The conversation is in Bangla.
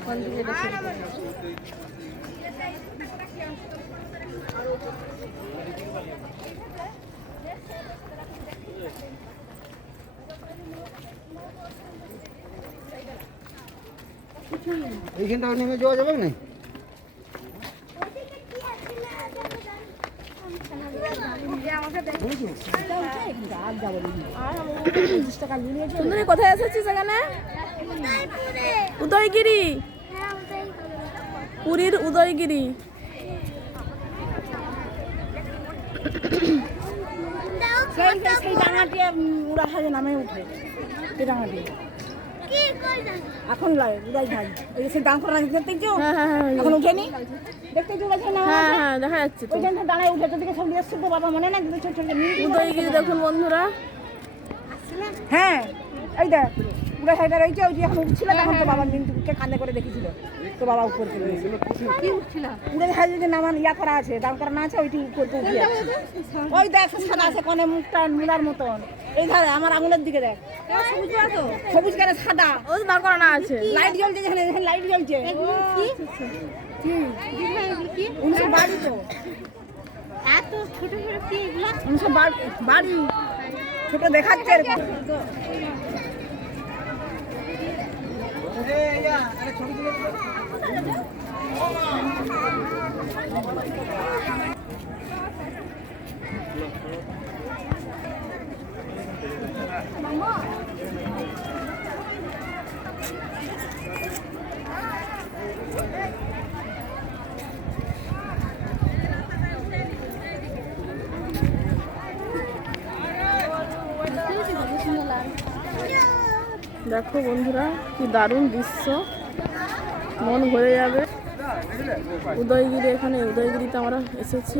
ওখান থেকে এটা শুরু করো। এইখানটাও নেমে যাওয়া যাবে না কোথায় এসেছিস এখানে? উদয়গিরি। পুরীর উদয়গিরি। সেই সেই সেই ডাঙাটি উড়া সাজে নামে উঠে সেই ডাঙাটি এখন লয় উড়াই ভাই এই সেই দাম করা দেখতে হ্যাঁ হ্যাঁ হ্যাঁ। এখন উঠেনি? দেখতে গেছে না হ্যাঁ হ্যাঁ দেখা যাচ্ছে দাঁড়ায় উঠে তোদিকে সব নিয়ে তো বাবা মনে না কিন্তু ছোট ছোট উদয়গিরি দেখুন বন্ধুরা। হ্যাঁ এই দেখ। উড়া সাইডে রয়েছে ওই যে এখন উঠছিল তখন তো বাবা মিন্টুকে কান্দে করে দেখেছিল। তো বাবা উপর চলে গেছে কি? উঠছিলাম উড়ে সাইডে যে নামান ইয়া করা আছে দাম করা না আছে ওইটি উপর তো উঠে ওই দেখ সাদা আছে কোনে মুখটা নীলার মতন। এই ধারে আমার আঙুলের দিকে দেখ। সবুজ তো? সবুজ কেন সাদা? ও তো দাঁড় করানো আছে। লাইট জ্বলছে যেখানে লাইট জ্বলছে। কি? উনিশশো বাড়ি তো। এত ছোট ছোট কি এগুলো? উনিশশো বাড়ি বাড়ি ছোট দেখাচ্ছে। দেখো বন্ধুরা কি দারুণ দৃশ্য। মন ভরে যাবে। উদয়গিরি এখানে উদয়গিরিতে আমরা এসেছি।